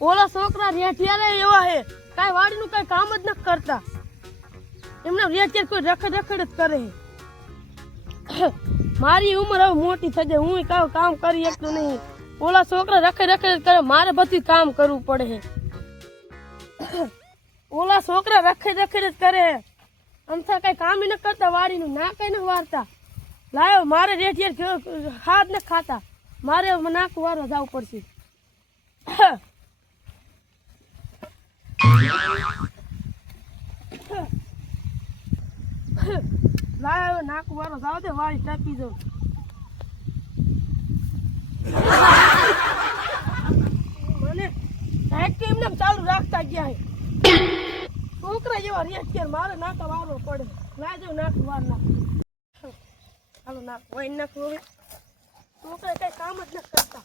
ઓલા છોકરા રેઠિયા એવા હે કાઈ વાડીનું કઈ કામ જ ન કરતા એમના રેઠિયા કોઈ રખડ રખડ જ કરે મારી ઉંમર હવે મોટી થઈ જાય હું કાઈ કામ કરી શકતો નહીં ઓલા છોકરા રખડ રખડ કરે મારે બધું કામ કરવું પડે ઓલા છોકરા રખડ રખડ જ કરે અમથા કઈ કામ ન કરતા વાડીનું ના કઈ ન વારતા લાયો મારે રેઠિયા હાથ ન ખાતા મારે નાક વારવા જવું પડશે લાયો નાક વારો જાવ દે વાળી ટપી દો મને એક્ટિવ ને ચાલુ રાખતા ગયા હે છોકરા જેવા રેટ મારે નાક વારવો પડે લાજો નાક વાર નાખ હાલો નાક વાઈ નાખવું છોકરા કઈ કામ જ ન કરતા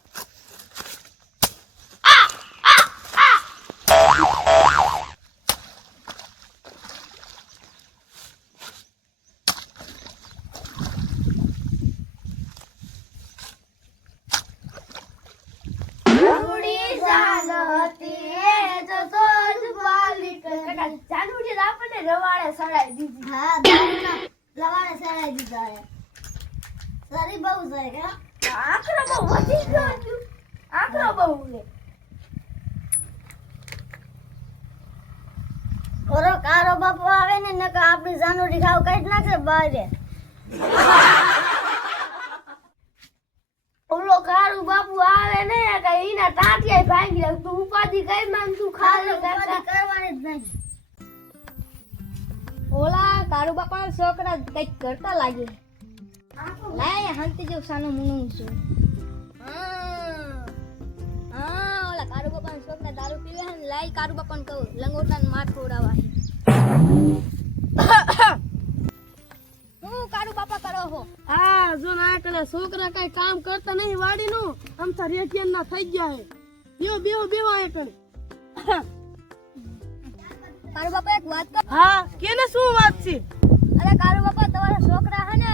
રવાડે સડાઈ દીધી હા દારૂના લવાડે સડાઈ દીધા હે સારી બહુ છે કે આખરો બહુ વધી ગયો આખરો બહુ લે ઓરો કારો બાપુ આવે ને નકા આપણી જાનોડી ખાવ કાઢ નાખે બારે ઓલો કારો બાપુ આવે ને કે ઈના ટાટિયા ભાંગી લે તું ઉપાધી કઈ માં તું ખાલે કરવાની જ નહીં ઓલા કારુ બાપા છોકરા કઈક કરતા લાગે લાય હંતી જો સાનો મુનું છું હા ઓલા કારુ બાપા છોકરા દારૂ પીવે હે લાય કારુ બાપાને કહું લંગોટાને માર ખોડાવા હું કારુ બાપા કરો હો હા જો ના કરે છોકરા કઈ કામ કરતા નહીં વાડીનું અમથા રેઠિયા ના થઈ ગયા હે બેહો બેહો આ કરે કારુ બાપા એક વાત કર હા કેને શું વાત છે અરે કારુ બાપા તમારા છોકરા હે ને